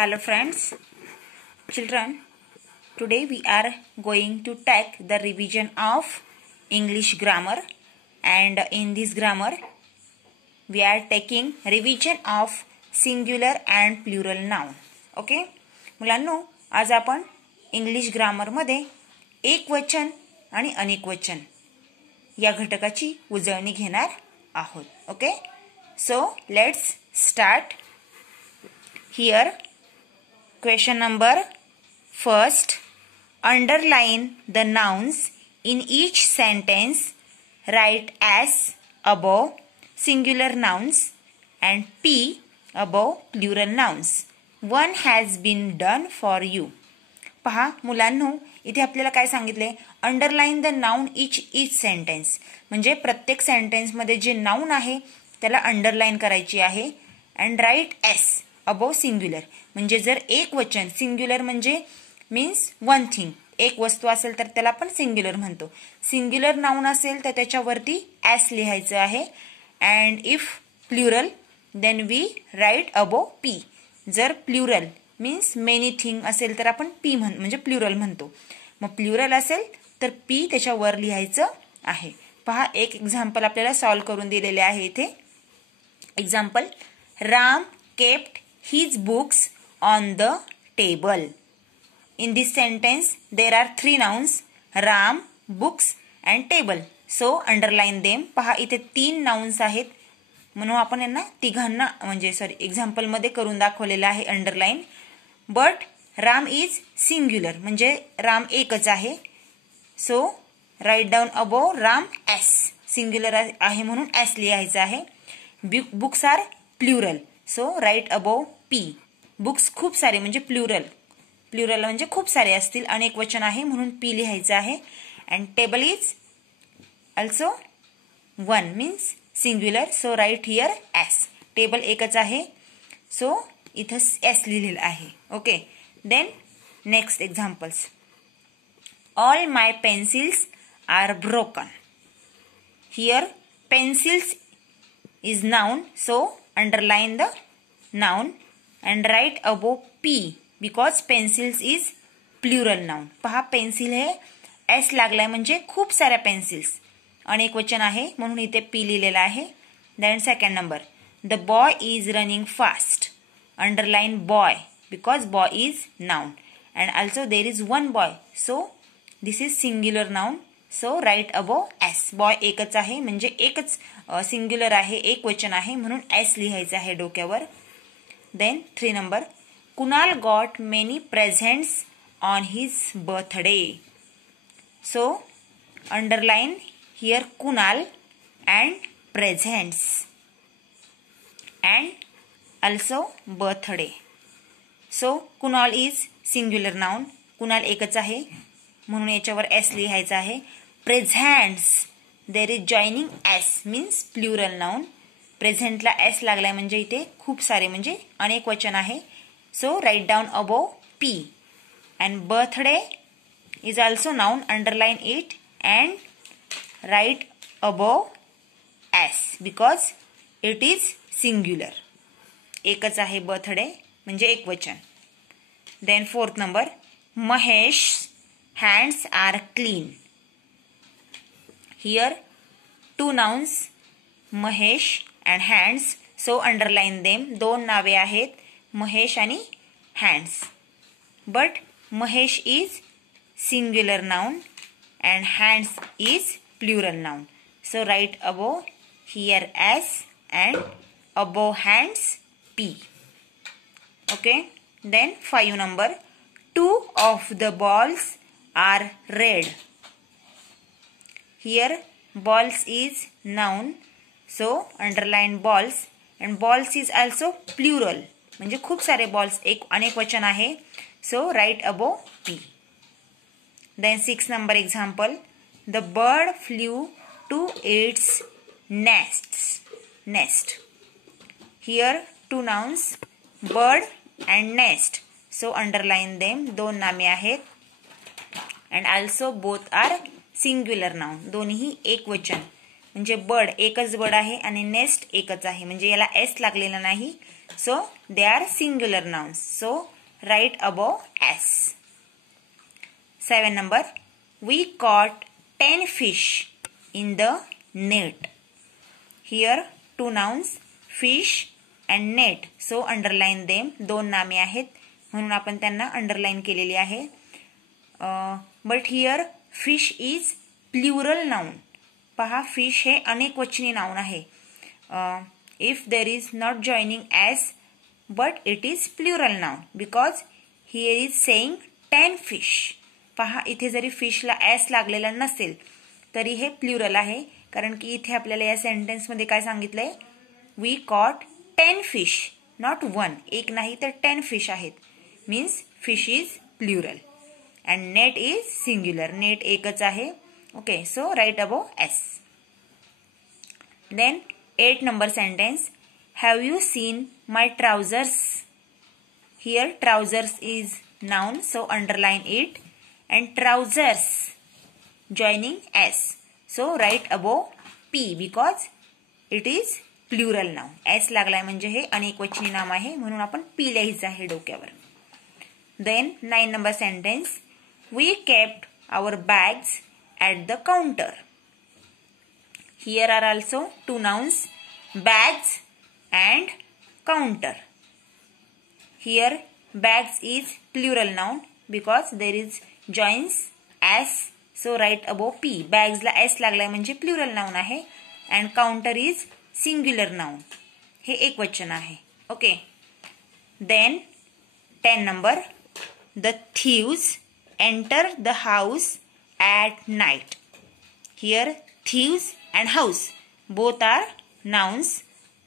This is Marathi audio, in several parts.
Hello friends, children, today we are going to take the revision of English grammar, and in this grammar we are taking revision of singular and plural noun. Okay, मुलांनो, आज आपण इंग्लिश ग्रामर मध्ये एकवचन आणि अनेकवचन या घटकाची उजळणी घेणार आहोत. Okay, so let's start. Here question number first, underline the nouns in each sentence. Write as above singular nouns and P above plural nouns. One has been done for you. पहा मुलांनो, इथे आपल्याला काय सांगितले, underline the noun each sentence, म्हणजे प्रत्येक सेंटेन्स मध्ये जे नाउन आहे त्याला अंडरलाइन करायची आहे. And write S above singular, म्हणजे जर एक वचन, सिंग्युलर म्हणजे मीन्स वन थिंग, एक वस्तू असेल तर त्याला आपण सिंग्युलर म्हणतो. सिंग्युलर नाउन असेल तर त्याच्यावरती एस लिहायचं आहे. And if plural then we write above P. जर प्लुरल मीन्स मेनी थिंग असेल तर आपण पी म्हणजे प्लुरल म्हणतो. मग प्लुरल असेल तर पी त्याच्यावर लिहायचं आहे. पहा, एक एक्झाम्पल आपल्याला सॉल्व्ह करून दिलेले आहे इथे. Example, Ram kept his books on the table. In this sentence there are three nouns, Ram, books and table. So underline them. पहा, इथे तीन nouns आहेत म्हणून आपण यांना तिघांना म्हणजे एक्झाम्पल मध्ये करून दाखवलेलं आहे underline. But Ram is singular, म्हणजे राम एकच आहे. So write down above Ram S. Singular आहे म्हणून एस लिहायचं आहे. Books are plural, so write above P. Books खूप सारे म्हणजे प्लुरल, प्लुरल म्हणजे खूप सारे असतील, अनेक वचन आहे म्हणून पी लिहायचं आहे. And table is also one means singular, so write here S. Table एकच आहे सो इथं एस लिहिलेलं आहे. Okay, then next examples. All my pencils are broken. Here pencils is noun, so underline the noun and write above P because pencils is plural noun. पहा, पेन्सिल हे एस लागलाय म्हणजे खूप साऱ्या पेन्सिल्स, अनेक वचन आहे म्हणून इथे पी लिहिलेला आहे. Then second number, the boy is running fast. Underline boy because boy is noun and also there is one boy, so this is singular noun, so write above S. Boy एकच आहे म्हणजे एकच सिंग्युलर आहे, एक वचन आहे म्हणून एस लिहायचं आहे डोक्यावर. Then three number, Kunal got many presents on his birthday. So underline here Kunal and presents and also birthday. So Kunal is singular noun, Kunal एकच आहे म्हणून याच्यावर एस लिहायचं आहे. Presents there is joining S means plural noun. प्रेझेंटला एस लागलाय म्हणजे इथे खूप सारे म्हणजे अनेक वचन आहे. So write down above P. And birthday is also noun, underline it and write above S because it is singular. एकच आहे बर्थडे म्हणजे एक वचन. Then fourth number, Mahesh hands are clean. Here two nouns, Mahesh and hands, so underline them. दोन नावे आहेत, महेश आणि hands. But Mahesh is singular noun and hands is plural noun. So write above here S and above hands P. Okay. Then 5 number, two of the balls are red. Here balls is noun, so underline balls and balls is also plural म्हणजे खूप सारे balls, एक अनेक वचन आहे, so write above P. Then 6 number example, the bird flew to its nest. Here two nouns, bird and nest, so underline them. दोन नामे आहेत and also both are singular noun, दोन्ही एक वचन म्हणजे बर्ड एकच बर्ड आहे आणि नेस्ट एकच आहे, म्हणजे याला एस लागलेला नाही. So they are singular nouns. So write above S. 7 number, we caught 10 fish in the net. Here 2 nouns, fish and net. So underline them. 2 नामे आहेत म्हणून आपण त्यांना अंडरलाइन केलेली आहे. But here fish is plural noun. पहा, fish हे अनेकवचनी नाउन आहे. If there is not joining s, but it is plural noun because here is saying 10 fish. पहा, इथे जरी फिशला एस लागलेला नसेल तरी हे प्लुरल आहे, कारण की इथे आपल्याला या सेंटेन्समध्ये काय सांगितलंय, वी कॉट 10 फिश, नॉट 1. एक नाही तर 10 फिश आहेत. Means fish is plural and net is singular. Net एकच आहे. Okay, so write above S. Then 8 number sentence, have you seen my trousers? Here trousers is noun, so underline it. And trousers joining s, so write above p because it is plural noun. s लागलाय म्हणजे हे अनेकवचनी नाम आहे म्हणून आपण p लिहायचं आहे डोक्यावर. Then 9 number sentence, we kept our bags at the counter. Here are also 2 nouns, bags and counter. Here bags is plural noun because there is joins s, so write above p. bags ला s लागलाय म्हणजे प्लुरल नाउन आहे. And counter is singular noun, हे एक वचन आहे. Okay. Then 10 number, the thieves enter the house at night. Here thieves and house both are nouns.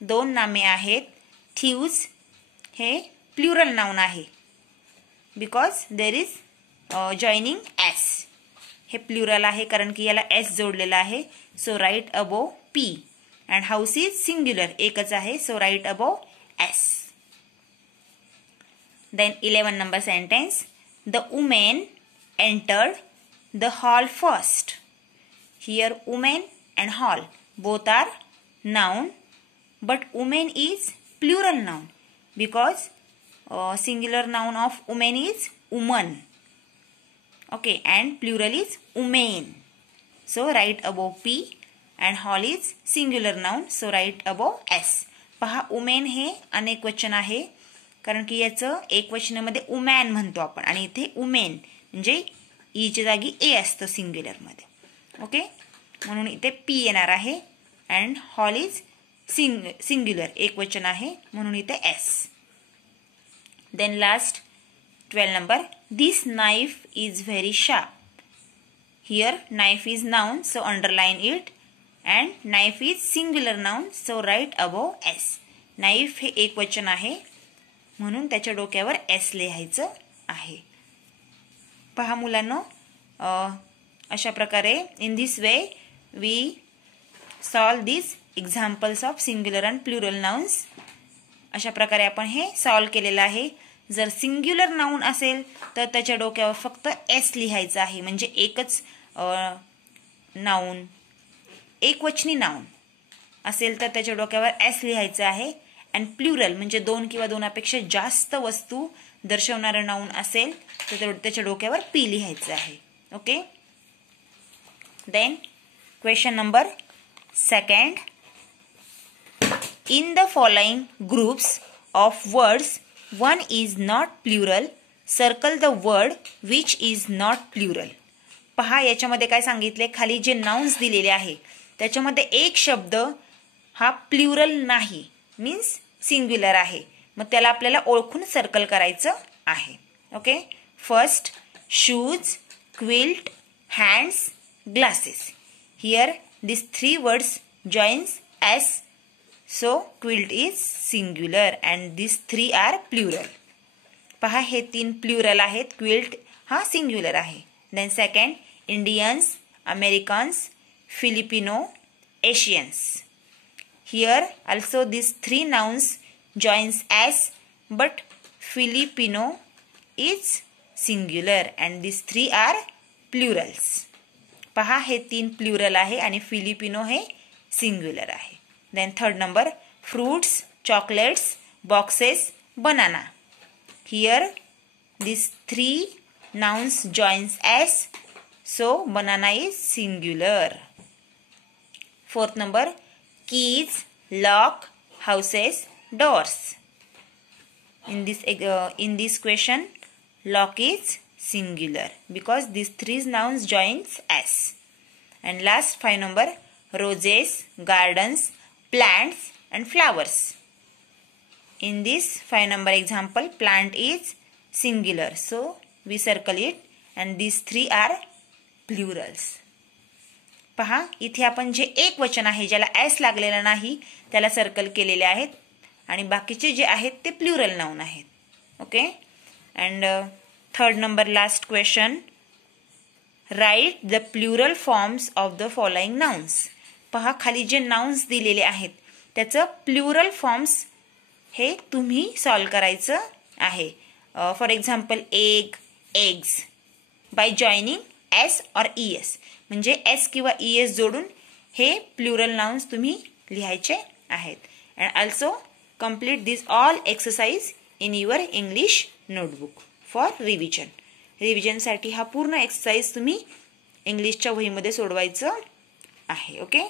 2 नामे आहेत. thieves हे प्लुरल नाउन आहे because there is joining S. हे प्लुरल आहे कारण की याला एस जोडलेला आहे. So write above P. And house is singular, एकच आहे. So write above S. Then 11 number sentence, the woman entered the hall first. Here woman and hall both are noun, but woman is plural noun because singular noun of woman is woman. Okay, and plural is women. So write above p. And hall is singular noun, so write above s. पहा, women हे अनेक वचन आहे कारण की याचं एक वचनामध्ये वुमॅन म्हणतो आपण आणि इथे वुमेन म्हणजे ईच्या जागी ए असतं सिंग्युलर मध्ये. ओके, म्हणून इथे पी येणार आहे. अँड हॉल इज सिंग्युलर, एक वचन आहे म्हणून इथे S. Then last 12 number, this knife is very sharp. Here knife is noun, so underline it. And knife is singular noun, so write above s. knife हे एक वचन आहे म्हणून त्याच्या डोक्यावर s लिहायचं आहे. पहा मुलांनो, अशा प्रकारे in this way we solve these examples of singular and plural nouns. अशा प्रकारे आपण हे सॉल्व केलेलं आहे. जर सिंग्युलर नाउन असेल तर त्याच्या डोक्यावर फक्त एस लिहायचं आहे, म्हणजे एकच नाउन, एकवचनी नाउन असेल तर त्याच्या डोक्यावर एस लिहायचं आहे. अँड प्लुरल म्हणजे 2 किंवा 2पेक्षा जास्त वस्तू दर्शवणारं नाउन असेल तर त्याच्या डोक्यावर पी लिहायचं आहे. Okay. Then question number 2, in the following groups of words one is not plural, circle the word which is not plural. पहा, याच्यामध्ये काय सांगितले, खाली जे नाउन्स दिलेले आहे त्याच्यामध्ये एक शब्द हा प्लुरल नाही, मीन्स सिंग्युलर आहे. मग त्याला आपल्याला ओळखून सर्कल करायचं आहे. Okay. First, shoes, quilt, hands, glasses. Here this 3 words joins s. So quilt is singular and these 3 are plural. पहा, हे 3 प्लुरल आहेत. क्विल्ट हा सिंग्युलर आहे. Then second, Indians, Americans, Filipino, Asians. Here also these 3 nouns joins s, but Filipino is singular and these 3 are plurals. पहा, हे 3 प्लुरल आहे आणि फिलिपिनो हे सिंग्युलर आहे. Then third number, fruits, chocolates, boxes, banana. Here these three nouns joins s, so banana is singular. Fourth number, keys, lock, houses, doors. In this question, lock is singular because these three nouns joins s. And last 5 number, roses, gardens, plants and flowers. In this 5 number example, plant is singular, so we circle it, and these three are plurals. पहा, इथे आपण जे एक वचन आहे ज्याला एस लागलेला नाही त्याला सर्कल केलेले आहेत आणि बाकीचे जे आहेत ते प्लुरल नाउन आहेत. Okay. And third number last question, write the plural forms of the following nouns. पहा, खाली जे नाउन्स दिलेले आहेत त्याचं प्लुरल फॉर्म्स हे तुम्ही सॉल्व करायचं आहे. For example, egg, eggs, by joining S or ES. म्हणजे एस किंवा ईएस जोडून हे प्लुरल नाउन्स तुम्ही लिहायचे आहेत. And also complete this all exercise in your English notebook for revision. रिव्हिजनसाठी हा पूर्ण एक्सरसाइज तुम्ही इंग्लिशच्या वहीमध्ये सोडवायचं आहे. ओके.